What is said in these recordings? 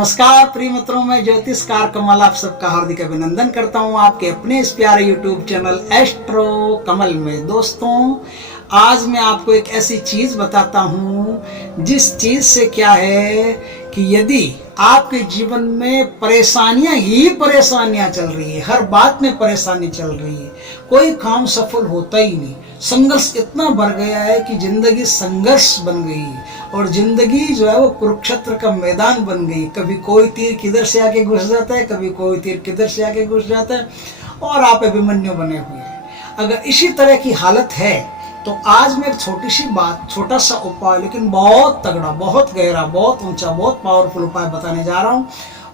नमस्कार प्रिय मित्रों, मैं ज्योतिषकार कमल आप सबका हार्दिक अभिनंदन करता हूं आपके अपने इस प्यारे यूट्यूब चैनल एस्ट्रो कमल में। दोस्तों, आज मैं आपको एक ऐसी चीज बताता हूं जिस चीज से क्या है कि यदि आपके जीवन में परेशानियां ही परेशानियां चल रही है, हर बात में परेशानी चल रही है, कोई काम सफल होता ही नहीं, संघर्ष इतना बढ़ गया है कि जिंदगी संघर्ष बन गई है और जिंदगी जो है वो कुरुक्षेत्र का मैदान बन गई। कभी कोई तीर किधर से आके घुस जाता है, कभी कोई तीर किधर से आके घुस जाता है और आप अभिमन्यु बने हुए हैं। अगर इसी तरह की हालत है तो आज मैं एक छोटी सी बात, छोटा सा उपाय, लेकिन बहुत तगड़ा, बहुत गहरा, बहुत ऊंचा, बहुत पावरफुल उपाय बताने जा रहा हूँ।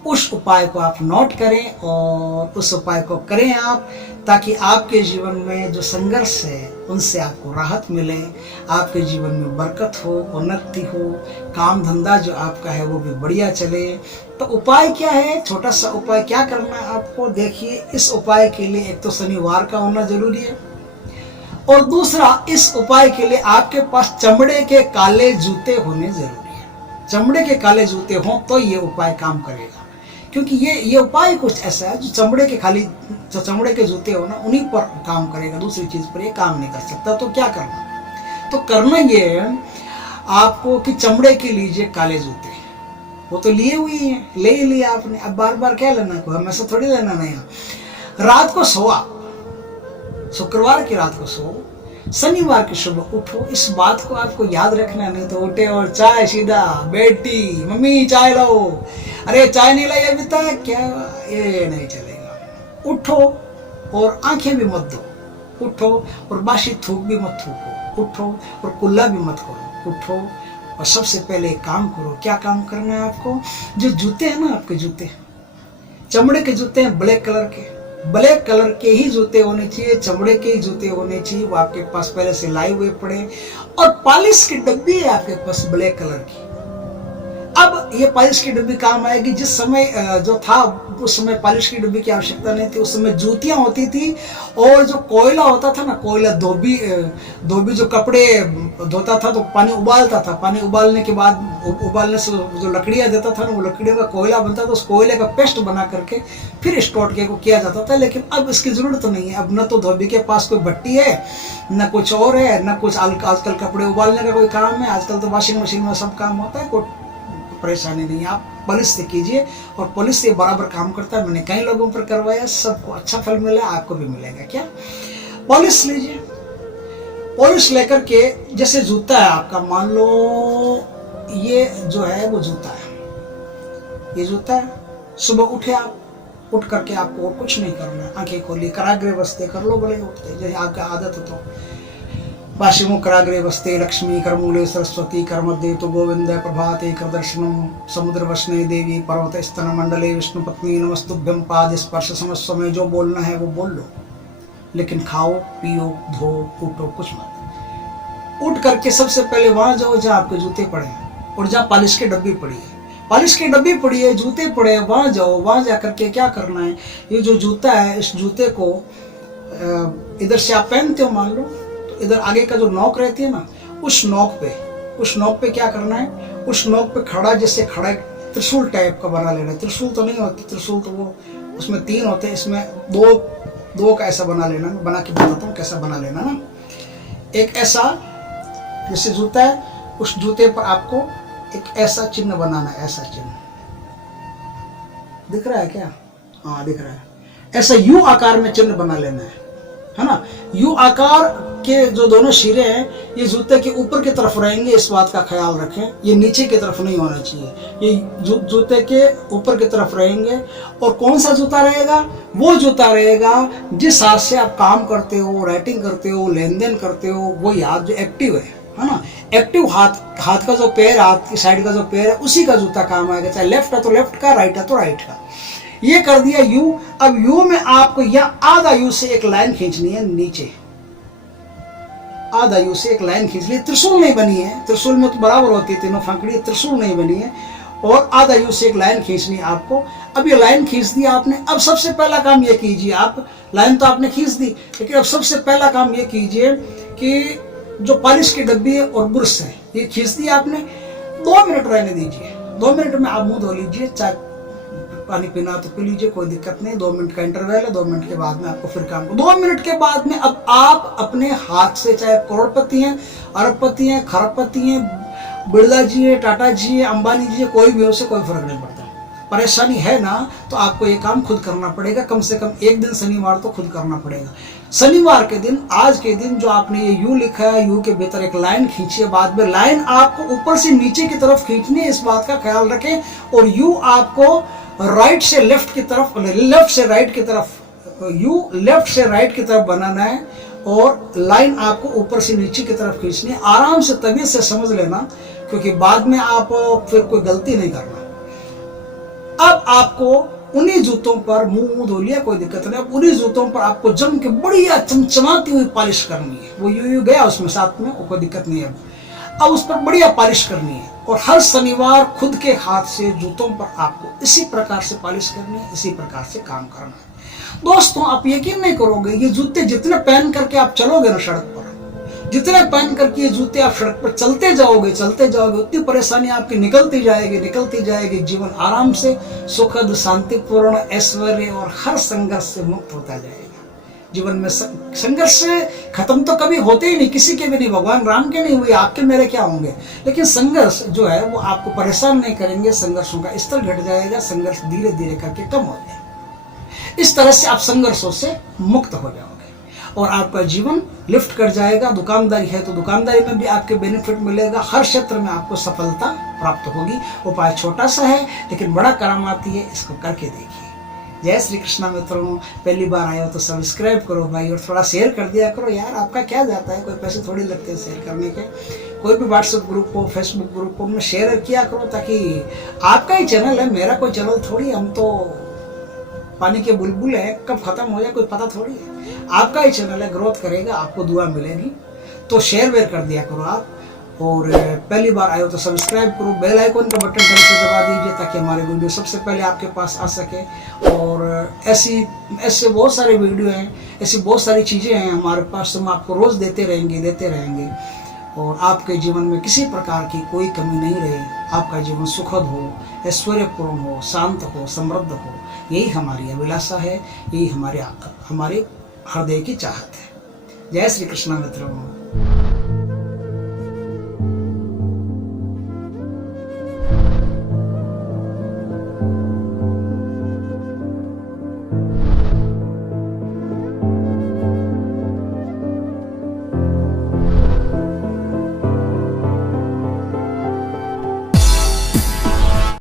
उस उपाय को आप नोट करें और उस उपाय को करें आप, ताकि आपके जीवन में जो संघर्ष है उनसे आपको राहत मिले, आपके जीवन में बरकत हो, उन्नति हो, काम धंधा जो आपका है वो भी बढ़िया चले। तो उपाय क्या है? छोटा सा उपाय क्या करना है आपको, देखिए। इस उपाय के लिए एक तो शनिवार का होना जरूरी है और दूसरा, इस उपाय के लिए आपके पास चमड़े के काले जूते होने जरूरी है। चमड़े के काले जूते हों तो ये उपाय काम करेगा, क्योंकि ये उपाय कुछ ऐसा है जो चमड़े के जूते हो ना, उन्हीं पर काम करेगा, दूसरी चीज पर ये काम नहीं कर सकता। तो क्या करना? तो करना ये है आपको कि चमड़े के लीजिए काले जूते। वो तो लिए हुए हैं, ले ही लिया आपने, अब बार बार क्या लेना, कोई हमेशा थोड़ी लेना नहीं। रात को सोआ, शुक्रवार की रात को सो, शनिवार की सुबह उठो। इस बात को आपको याद रखना, नहीं तो उठे और चाय सीधा, बेटी मम्मी चाय लाओ, अरे चाय नहीं लाई अभी तक, क्या, ये नहीं चलेगा। उठो और आंखें भी मत दो, उठो और बासी थूक भी मत थूको, उठो और कुल्ला भी मत करो, उठो और सबसे पहले एक काम करो। क्या काम करना है आपको? जो जूते हैं ना आपके, जूते चमड़े के जूते हैं, ब्लैक कलर के ही जूते होने चाहिए, चमड़े के ही जूते होने चाहिए। वो आपके पास पहले से लाए हुए पड़े और पॉलिश की डब्बी है आपके पास ब्लैक कलर की। अब ये पॉलिश की डब्बी काम आएगी। जिस समय जो था उस समय पॉलिश की डब्बी की आवश्यकता नहीं थी, उस समय जूतियां होती थी और जो कोयला होता था ना, कोयला धोबी जो कपड़े धोता था तो पानी उबालता था, पानी उबालने के बाद, उबालने से जो लकड़ियां देता था ना, वो लकड़ियों का कोयला बनता था, उस कोयले का पेस्ट बना करके फिर स्टोटके को किया जाता था। लेकिन अब इसकी जरूरत तो नहीं है। अब न तो धोबी के पास कोई भट्टी है, न कुछ और है, न कुछ आजकल कपड़े उबालने का कोई काम है। आजकल तो वॉशिंग मशीन में सब काम होता है, कोई परेशानी नहीं है। आप पॉलिश से कीजिए और पॉलिश से बराबर काम करता है। मैंने कई लोगों पर करवाया, सबको अच्छा फल मिला, आपको भी मिलेगा। क्या? पॉलिश लीजिए, पॉलिश लेकर के, जैसे जूता है आपका, मान लो ये जो है वो जूता है, ये जूता है। सुबह उठे आप, उठ करके आपको कुछ नहीं करना है, आंखें खोली, कराग्रे बस्ते कर लो, बोले उठते जैसे आपका आदत हो तो। वाशिमु कराग्रे वस्ते लक्ष्मी करमूले सरस्वती करमध्य तो गोविंद प्रभाते कर दर्शनम समुद्र वसने देवी पर्वत स्तन मंडले विष्णु पत्नी नमस्तुभ्यम पाद स्पर्श समस्व में जो बोलना है वो बोल लो, लेकिन खाओ पियो धो उठो कुछ मत। उठ करके सबसे पहले वहां जाओ जहाँ आपके जूते पड़े हैं और जहाँ पॉलिश की डब्बी पड़ी है, पॉलिश की डब्बी पड़ी है, जूते पड़े हैं, वहां जाओ। वहां जा करके क्या करना है, ये जो जूता है, इस जूते को इधर से आप पहनते हो, मान लो, इधर आगे का जो नोक रहती है ना, उस नोक पे क्या करना है, उस नोक पे खड़ा, जैसे खड़ा त्रिशूल टाइप का बना लेना। त्रिशूल तो नहीं होती, त्रिशूल तो वो उसमें 3 होते हैं, इसमें दो का ऐसा बना लेना। बना के बताता हूँ कैसा बना लेना ना। एक ऐसा जैसे जूता है, उस जूते पर आपको एक ऐसा चिन्ह बनाना है, ऐसा चिन्ह दिख रहा है क्या? हाँ दिख रहा है। ऐसा यू आकार में चिन्ह बना लेना है ना। यू आकार के जो दोनों सिरे हैं ये जूते के ऊपर की तरफ रहेंगे, इस बात का ख्याल रखें। ये नीचे की तरफ नहीं होना चाहिए, ये जूते के ऊपर की तरफ रहेंगे। और कौन सा जूता रहेगा? वो जूता रहेगा जिस हाथ से आप काम करते हो, राइटिंग करते हो, लेन देन करते हो, वो हाथ जो एक्टिव है ना, एक्टिव हाथ का जो पैर, हाथ की साइड का जो पैर है, उसी का जूता काम आएगा। चाहे लेफ्ट है तो लेफ्ट का, राइट है तो राइट का। ये कर दिया यू। अब यू में आपको यहाँ आधा यू से एक लाइन खींचनी है नीचे, आधा यू से एक लाइन खींच ली। त्रिशूल नहीं बनी है, त्रिशूल में तो बराबर होती है तीनों फांकड़ी, त्रिशूल नहीं बनी है। और आधा यू से एक लाइन खींचनी है आपको। अब ये लाइन खींच दी आपने। अब सबसे पहला काम ये कीजिए, आप लाइन तो आपने खींच दी, लेकिन अब सबसे पहला काम ये कीजिए कि जो पॉलिश की डब्बी है और ब्रश है, ये खींच दिया आपने, 2 मिनट रहने दीजिए। 2 मिनट में आप मुंह धो लीजिए, चाय पानी पीना तो पी लीजिए, कोई दिक्कत नहीं। 2 मिनट का इंटरवल है, 2 मिनट के बाद में आपको फिर काम को 2 मिनट के बाद में अब आप अपने हाथ से, चाहे करोड़पति हैं, अरबपति हैं, खरबपति हैं, बिरला जी है, टाटा जी है, अंबानी जी है, कोई भी हो, से कोई फर्क नहीं पड़ता। परेशानी है ना तो आपको ये काम खुद करना पड़ेगा। कम से कम एक दिन शनिवार तो खुद करना पड़ेगा। शनिवार के दिन, आज के दिन जो आपने ये यू लिखा है, यू के भीतर एक लाइन खींचिए। बाद में लाइन आपको ऊपर से नीचे की तरफ खींचनी है, इस बात का ख्याल रखें। और यू आपको राइट से लेफ्ट की तरफ, लेफ्ट से राइट की तरफ, यू लेफ्ट से राइट की तरफ बनाना है और लाइन आपको ऊपर से नीचे की तरफ खींचनी है। आराम से, तबीयत से समझ लेना, क्योंकि बाद में आप फिर कोई गलती नहीं करना। अब आपको उन्हीं जूतों पर मुंह धो लिया, कोई दिक्कत नहीं। अब उन्हीं जूतों पर आपको जम के बढ़िया चमचमाती हुई पॉलिश करनी है। वो यू गया उसमें साथ में, कोई दिक्कत नहीं है। अब उस पर बढ़िया पॉलिश करनी है और हर शनिवार खुद के हाथ से जूतों पर आपको इसी प्रकार से पॉलिश करनी है, इसी प्रकार से काम करना है। दोस्तों, आप यकीन नहीं करोगे, ये जूते जितने पहन करके आप चलोगे ना सड़क पर, जितने पहन करके ये जूते आप सड़क पर चलते जाओगे, उतनी परेशानी आपकी निकलती जाएगी। जीवन आराम से, सुखद, शांतिपूर्ण, ऐश्वर्य और हर संघर्ष से मुक्त होता जाएगा। जीवन में संघर्ष खत्म तो कभी होते ही नहीं, किसी के भी नहीं, भगवान राम के नहीं हुए, आपके मेरे क्या होंगे। लेकिन संघर्ष जो है वो आपको परेशान नहीं करेंगे, संघर्षों का स्तर घट जाएगा, संघर्ष धीरे धीरे करके कम हो जाएगा। इस तरह से आप संघर्षों से मुक्त हो जाओगे और आपका जीवन लिफ्ट कर जाएगा। दुकानदारी है तो दुकानदारी में भी आपके बेनिफिट मिलेगा, हर क्षेत्र में आपको सफलता प्राप्त होगी। उपाय छोटा सा है लेकिन बड़ा काम आती है, इसको करके देखिए। जय श्री कृष्णा मित्रों, पहली बार आए हो तो सब्सक्राइब करो भाई, और थोड़ा शेयर कर दिया करो यार, आपका क्या जाता है, कोई पैसे थोड़ी लगते हैं शेयर करने के। कोई भी व्हाट्सएप ग्रुप हो, फेसबुक ग्रुप हो, उनमें शेयर किया करो, ताकि आपका ही चैनल है, मेरा कोई चैनल थोड़ी, हम तो पानी के बुलबुल है, कब खत्म हो जाए कोई पता थोड़ी है। आपका ही चैनल है, ग्रोथ करेगा, आपको दुआ मिलेगी। तो शेयर वेयर कर दिया करो आप, और पहली बार आए हो तो सब्सक्राइब करो, बेल आइकन का बटन ढंग से दबा दीजिए ताकि हमारे वीडियो सबसे पहले आपके पास आ सके। और ऐसे बहुत सारे वीडियो हैं, ऐसी बहुत सारी चीज़ें हैं हमारे पास, तो हम आपको रोज़ देते रहेंगे और आपके जीवन में किसी प्रकार की कोई कमी नहीं रहे। आपका जीवन सुखद हो, ऐश्वर्यपूर्ण हो, शांत हो, समृद्ध हो, यही हमारी अभिलाषा है, यही हमारे हृदय की चाहत है। जय श्री कृष्ण मित्रों।